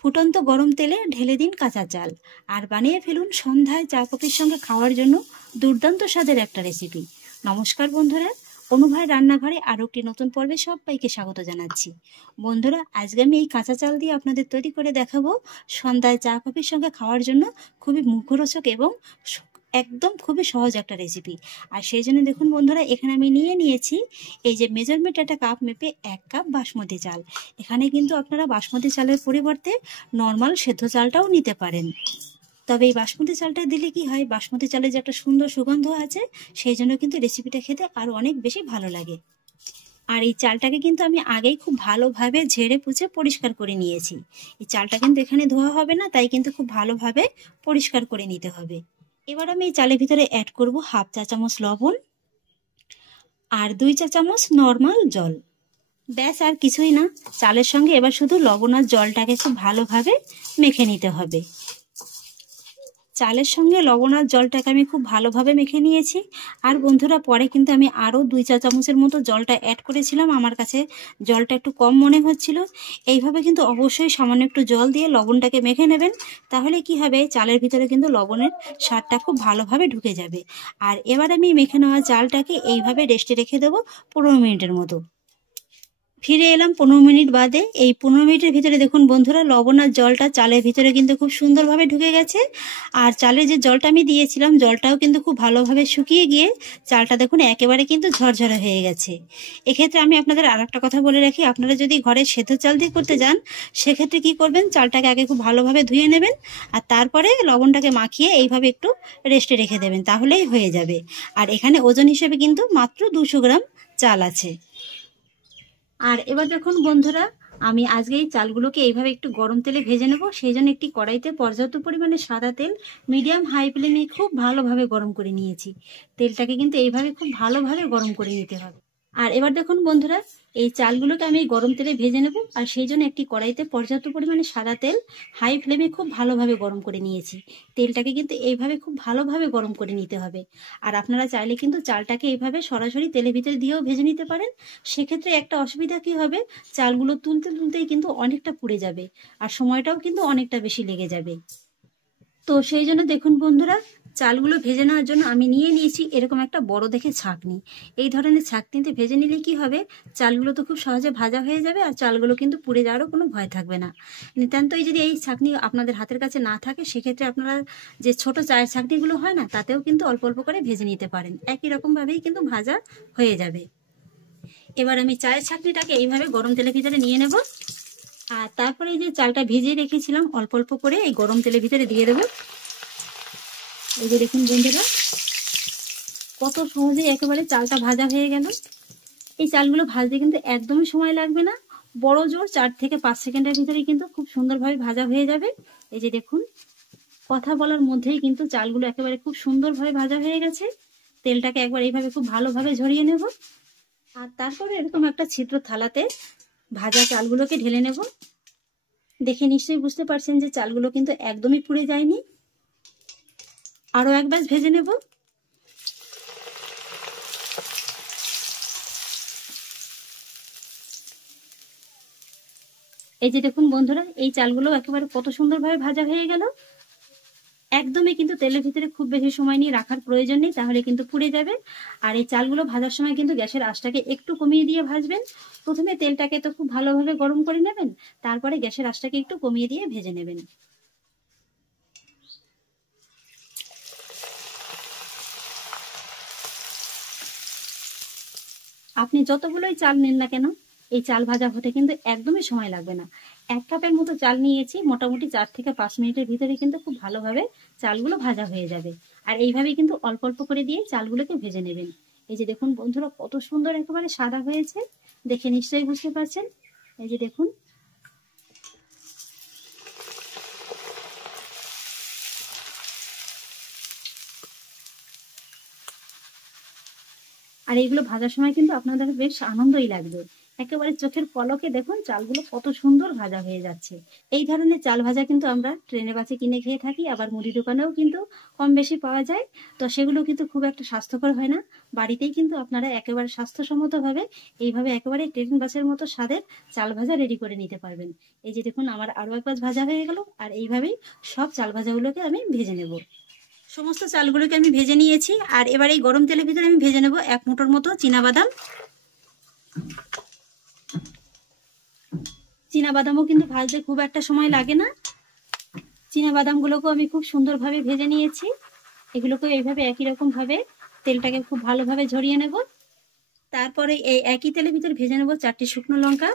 ফুটন্ত গরম তেলে ঢেলে দিন কাঁচা চাল আর বানিয়ে ফেলুন সন্ধ্যায় চা কফির সঙ্গে খাওয়ার জন্য দুর্দান্ত স্বাদের একটা রেসিপি। নমস্কার বন্ধুরা, অনুভাই রান্নাঘরে আরও একটি নতুন পর্বে সবাইকে স্বাগত জানাচ্ছি। বন্ধুরা, আজকে আমি এই কাঁচা চাল দিয়ে আপনাদের তৈরি করে দেখাবো সন্ধ্যায় চা কফির সঙ্গে খাওয়ার জন্য খুবই মুখরোচক এবং একদম খুবই সহজ একটা রেসিপি। আর সেই জন্য দেখুন বন্ধুরা, এখানে আমি নিয়েছি এই যে মেজারমেন্ট একটা কাপ মেপে 1 কাপ বাসমতি চাল। এখানে কিন্তু আপনারা বাসমতি চালের পরিবর্তে নর্মাল সেদ্ধ চালটাও নিতে পারেন। তবে এই বাসমতি চালটা দিলে কি হয়, বাসমতি চালের যে একটা সুন্দর সুগন্ধ আছে, সেই জন্য কিন্তু রেসিপিটা খেতে আরও অনেক বেশি ভালো লাগে। আর এই চালটাকে কিন্তু আমি আগেই খুব ভালোভাবে ঝেড়ে পুছে পরিষ্কার করে নিয়েছি। এই চালটা কিন্তু এখানে ধোয়া হবে না, তাই কিন্তু খুব ভালোভাবে পরিষ্কার করে নিতে হবে। এবার আমি এই চালের ভিতরে অ্যাড করব 1/2 চা চামচ লবণ আর 2 চা চামচ নর্মাল জল। ব্যাস, আর কিছুই না। চালের সঙ্গে এবার শুধু লবণ আর জলটাকে খুব ভালোভাবে মেখে নিতে হবে। চালের সঙ্গে লবণ আর জলটাকে আমি খুব ভালোভাবে মেখে নিয়েছি। আর বন্ধুরা, পরে কিন্তু আমি আরও 2 চা চামচের মতো জলটা অ্যাড করেছিলাম। আমার কাছে জলটা একটু কম মনে হচ্ছিল। এইভাবে কিন্তু অবশ্যই সামান্য একটু জল দিয়ে লবণটাকে মেখে নেবেন, তাহলে কি হবে, চালের ভিতরে কিন্তু লবণের স্বাদটা খুব ভালোভাবে ঢুকে যাবে। আর এবার আমি মেখে নেওয়া চালটাকে এইভাবে রেস্টে রেখে দেবো 15 মিনিটের মতো। ফিরে এলাম 15 মিনিট বাদে। এই 15 মিনিটের ভিতরে দেখুন বন্ধুরা, লবণ আর জলটা চালের ভিতরে কিন্তু খুব সুন্দরভাবে ঢুকে গেছে। আর চালের যে জলটা আমি দিয়েছিলাম, জলটাও কিন্তু খুব ভালোভাবে শুকিয়ে গিয়ে চালটা দেখুন একেবারে কিন্তু ঝরঝরে হয়ে গেছে। এক্ষেত্রে আমি আপনাদের আর একটা কথা বলে রাখি, আপনারা যদি ঘরে সেদ্ধ চাল দিয়ে করতে যান, সেক্ষেত্রে কি করবেন, চালটাকে আগে খুব ভালোভাবে ধুয়ে নেবেন আর তারপরে লবণটাকে মাখিয়ে এইভাবে একটু রেস্টে রেখে দেবেন, তাহলেই হয়ে যাবে। আর এখানে ওজন হিসেবে কিন্তু মাত্র 200 গ্রাম চাল আছে। আর এবার দেখুন বন্ধুরা, আমি আজকে এই চালগুলোকে এইভাবে একটু গরম তেলে ভেজে নেব। সেই জন্য একটি কড়াইতে পর্যাপ্ত পরিমাণে সাদা তেল মিডিয়াম হাই ফ্লেমে খুব ভালোভাবে গরম করে নিয়েছি। তেলটাকে কিন্তু এইভাবে খুব ভালোভাবে গরম করে নিতে হবে। আর এবার দেখুন বন্ধুরা, এই চালগুলোকে আমি গরম তেলে ভেজে নেব। আর সেই জন্য একটি কড়াইতে পর্যাপ্ত পরিমাণে সাদা তেল হাই ফ্লেমে খুব ভালোভাবে গরম করে নিয়েছি। তেলটাকে কিন্তু এইভাবে খুব ভালোভাবে গরম করে নিতে হবে। আর আপনারা চাইলে কিন্তু চালটাকে এইভাবে সরাসরি তেলের ভিতরে দিয়েও ভেজে নিতে পারেন। সেক্ষেত্রে একটা অসুবিধা কি হবে, চালগুলো তুলতে তুলতেই কিন্তু অনেকটা পুড়ে যাবে আর সময়টাও কিন্তু অনেকটা বেশি লেগে যাবে। তো সেই জন্য দেখুন বন্ধুরা, চালগুলো ভেজে নেওয়ার জন্য আমি নিয়েছি এরকম একটা বড় দেখে ছাঁকনি। এই ধরনের ছাঁকনিতে ভেজে নিলে কি হবে, চালগুলো তো খুব সহজে ভাজা হয়ে যাবে আর চালগুলো কিন্তু পুড়ে যাওয়ারও কোনো ভয় থাকবে না। নিতান্তই যদি এই ছাঁকনি আপনাদের হাতের কাছে না থাকে, সেক্ষেত্রে আপনারা যে ছোট চায়ের ছাঁকনিগুলো হয় না, তাতেও কিন্তু অল্প অল্প করে ভেজে নিতে পারেন। একই রকমভাবেই কিন্তু ভাজা হয়ে যাবে। এবার আমি চায়ের ছাঁকনিটাকে এইভাবে গরম তেলের ভিতরে নিয়ে নেব। আর তারপরে এই যে চালটা ভিজিয়ে রেখেছিলাম, অল্প অল্প করে এই গরম তেলের ভিতরে দিয়ে দেবো। এই যে দেখুন বন্ধুরা, কত সহজে একেবারে চালটা ভাজা হয়ে গেল। এই চালগুলো ভাজতে কিন্তু একদমই সময় লাগবে না, বড় জোর 4 থেকে 5 সেকেন্ডের ভিতরেই কিন্তু খুব সুন্দরভাবে ভাজা হয়ে যাবে। এই যে দেখুন, কথা বলার মধ্যেই কিন্তু চালগুলো একেবারে খুব সুন্দরভাবে ভাজা হয়ে গেছে। তেলটাকে একবার এইভাবে খুব ভালোভাবে ঝরিয়ে নেব। আর তারপরে এরকম একটা ছিদ্র থালাতে ভাজা চালগুলোকে ঢেলে নেব। দেখে নিশ্চয়ই বুঝতে পারছেন যে চালগুলো কিন্তু একদমই পুড়ে যায়নি। আরও এক ব্যাচ ভেজে নেব। এই যে দেখুন বন্ধুরা, এই চালগুলো একেবারে কত সুন্দরভাবে ভাজা হয়ে গেল। একদমই কিন্তু তেলের ভিতরে খুব বেশি সময় নিয়ে রাখার প্রয়োজন নেই, তাহলে কিন্তু পুড়ে যাবে। আর এই চালগুলো ভাজার সময় কিন্তু গ্যাসের আঁচটাকে একটু কমিয়ে দিয়ে ভাজবেন। প্রথমে তেলটাকে তো খুব ভালোভাবে গরম করে নেবেন, তারপরে গ্যাসের আঁচটাকে একটু কমিয়ে দিয়ে ভেজে নেবেন। আপনি যতগুলোই চাল নেন না কেন, এই চাল ভাজা হতে কিন্তু একদমই সময় লাগবে না। 1 কাপের মতো চাল নিয়েছি, মোটামুটি 4 থেকে 5 মিনিটের ভিতরে কিন্তু খুব ভালোভাবে চালগুলো ভাজা হয়ে যাবে। আর এইভাবেই কিন্তু অল্প অল্প করে দিয়ে চালগুলোকে ভেজে নেবেন। এই যে দেখুন বন্ধুরা, কত সুন্দর একেবারে সাদা হয়েছে, দেখে নিশ্চয়ই বুঝতে পারছেন। এই যে দেখুন, আর এইগুলো ভাজার সময় কিন্তু আপনাদের বেশ আনন্দই লাগবে। একেবারে চোখের পলকে দেখুন চালগুলো কত সুন্দর ভাজা হয়ে যাচ্ছে। এই ধরনের চাল ভাজা কিন্তু আমরা ট্রেনে বাসে কিনে খেয়ে থাকি, আবার মুদি দোকানেও কিন্তু কম বেশি পাওয়া যায়। তো সেগুলো কিন্তু খুব একটা স্বাস্থ্যকর হয় না। বাড়িতেই কিন্তু আপনারা একেবারে স্বাস্থ্যসম্মতভাবে এইভাবে একেবারে ট্রেন বাসের মতো স্বাদের চাল ভাজা রেডি করে নিতে পারবেন। এই যে দেখুন আমার আরও এক পাশ ভাজা হয়ে গেল, আর এইভাবেই সব চাল ভাজাগুলোকে আমি ভেজে নেব। সমস্ত চালগুলোকে আমি ভেজে নিয়েছি, আর এবার এই গরম তেলের ভিতরে আমি ভেজে নেব 1 মুঠোর মতো চীনাবাদাম। চীনাবাদামও কিন্তু ভাজতে খুব একটা সময় লাগে না। চীনাবাদামগুলোকেও আমি খুব সুন্দরভাবে ভেজে নিয়েছি। এগুলোকে এইভাবে একই রকমভাবে তেলটাকে খুব ভালোভাবে ঝরিয়ে নেব। তারপরে এই একই তেলের ভিতরে ভেজে নেব 4টি শুকনো লঙ্কা।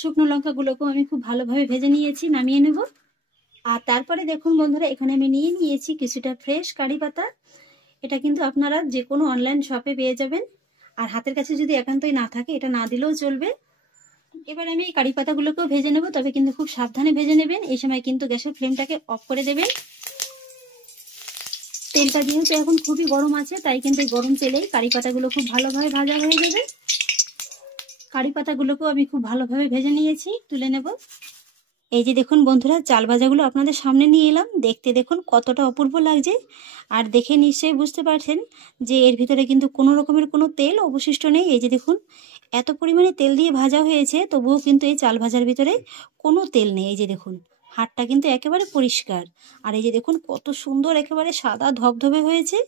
শুকনো লঙ্কাগুলোকেও আমি খুব ভালোভাবে ভেজে নিয়েছি, নামিয়ে নেব। আর তারপরে দেখুন বন্ধুরা, এখানে আমি নিয়ে নিয়েছি কিছুটা ফ্রেশ কারি পাতা। এটা কিন্তু আপনারা যে কোনো অনলাইন শপে পেয়ে যাবেন, আর হাতের কাছে যদি একান্তই না থাকে এটা না দিলেও চলবে। এবার আমি এই কারি পাতাগুলোকেও ভেজে নেব, তবে কিন্তু খুব সাবধানে ভেজে নেবেন। এই সময় কিন্তু গ্যাসের ফ্লেমটাকে অফ করে দেবেন। তেলটা যেহেতু এখন খুবই গরম আছে, তাই কিন্তু এই গরম তেলেই কারি পাতাগুলো খুব ভালোভাবে ভাজা হয়ে যাবে। কারি পাতাগুলোকেও আমি খুব ভালোভাবে ভেজে নিয়েছি, তুলে নেব। এই যে দেখুন বন্ধুরা, চাল ভাজাগুলো আপনাদের সামনে নিয়ে এলাম। দেখতে দেখুন কতটা অপূর্ব লাগছে, আর দেখে নিশ্চয়ই বুঝতে পারছেন যে এর ভিতরে কিন্তু কোনো রকমের কোনো তেল অবশিষ্ট নেই। এই যে দেখুন এত পরিমাণে তেল দিয়ে ভাজা হয়েছে, তবুও কিন্তু এই চাল ভাজার ভিতরে কোনো তেল নেই। এই যে দেখুন হাতটা কিন্তু একেবারে পরিষ্কার, আর এই যে দেখুন কত সুন্দর একেবারে সাদা ধবধবে হয়েছে।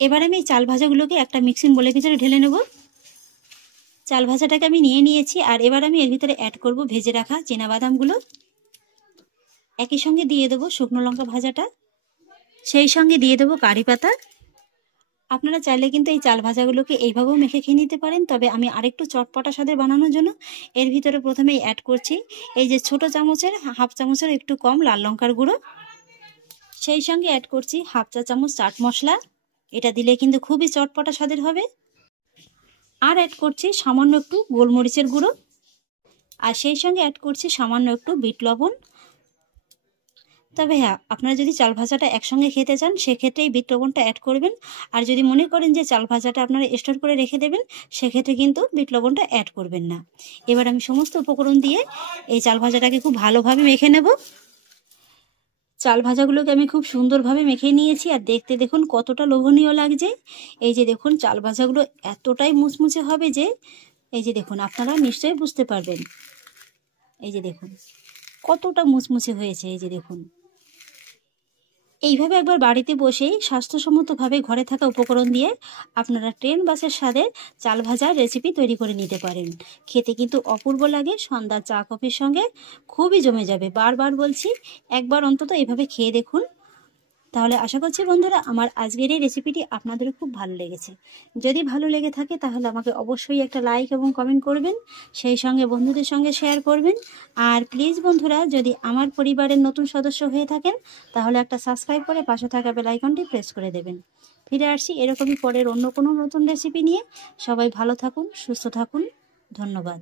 এবার আমি এই চাল ভাজাগুলোকে একটা মিক্সিং বোলের ভিতরে ঢেলে নেব। চাল ভাজাটাকে আমি নিয়ে নিয়েছি, আর এবার আমি এর ভিতরে অ্যাড করব ভেজে রাখা চীনাবাদামগুলো। একই সঙ্গে দিয়ে দেবো শুকনো লঙ্কা ভাজাটা, সেই সঙ্গে দিয়ে দেবো কারি পাতা। আপনারা চাইলে কিন্তু এই চাল ভাজাগুলোকে এইভাবেও মেখে খেয়ে নিতে পারেন, তবে আমি আরেকটু চটপটা স্বাদের বানানোর জন্য এর ভিতরে প্রথমেই অ্যাড করছি এই যে ছোট চামচের হাফ চামচের একটু কম লাল লঙ্কার গুঁড়ো, সেই সঙ্গে অ্যাড করছি হাফ চা চামচ চাট মশলা। এটা দিলে কিন্তু খুবই চটপটা স্বাদের হবে। আর অ্যাড করছি সামান্য একটু গোলমরিচের গুঁড়ো, আর সেই সঙ্গে অ্যাড করছি সামান্য একটু বিট লবণ। তবে হ্যাঁ, আপনারা যদি চাল ভাজাটা একসঙ্গে খেতে চান সেক্ষেত্রে এই বিট লবণটা অ্যাড করবেন, আর যদি মনে করেন যে চাল ভাজাটা আপনারা স্টোর করে রেখে দেবেন সেক্ষেত্রে কিন্তু বিট লবণটা অ্যাড করবেন না। এবার আমি সমস্ত উপকরণ দিয়ে এই চাল ভাজাটাকে খুব ভালোভাবে মেখে নেব। চাল ভাজাগুলোকে আমি খুব সুন্দরভাবে মেখে নিয়েছি, আর দেখতে দেখুন কতটা লোভনীয় লাগছে। এই যে দেখুন চাল ভাজাগুলো এতটাই মুচমুচে হবে যে এই যে দেখুন আপনারা নিশ্চয়ই বুঝতে পারবেন। এই যে দেখুন কতটা মুচমুচে হয়েছে। এই যে দেখুন এইভাবে একবার বাড়িতে বসেই স্বাস্থ্যসম্মতভাবে ঘরে থাকা উপকরণ দিয়ে আপনারা ট্রেন বাসের স্বাদের চাল ভাজার রেসিপি তৈরি করে নিতে পারেন। খেতে কিন্তু অপূর্ব লাগে, সন্ধ্যার চা কফির সঙ্গে খুবই জমে যাবে। বারবার বলছি একবার অন্তত এইভাবে খেয়ে দেখুন। তাহলে আশা করছি বন্ধুরা আমার আজকের এই রেসিপিটি আপনাদের খুব ভালো লেগেছে। যদি ভালো লেগে থাকে তাহলে আমাকে অবশ্যই একটা লাইক এবং কমেন্ট করবেন, সেই সঙ্গে বন্ধুদের সঙ্গে শেয়ার করবেন। আর প্লিজ বন্ধুরা, যদি আমার পরিবারের নতুন সদস্য হয়ে থাকেন তাহলে একটা সাবস্ক্রাইব করে পাশে থাকা বেল আইকনটি প্রেস করে দেবেন। ফিরে আসছি এরকমই পরের অন্য কোনো নতুন রেসিপি নিয়ে। সবাই ভালো থাকুন, সুস্থ থাকুন, ধন্যবাদ।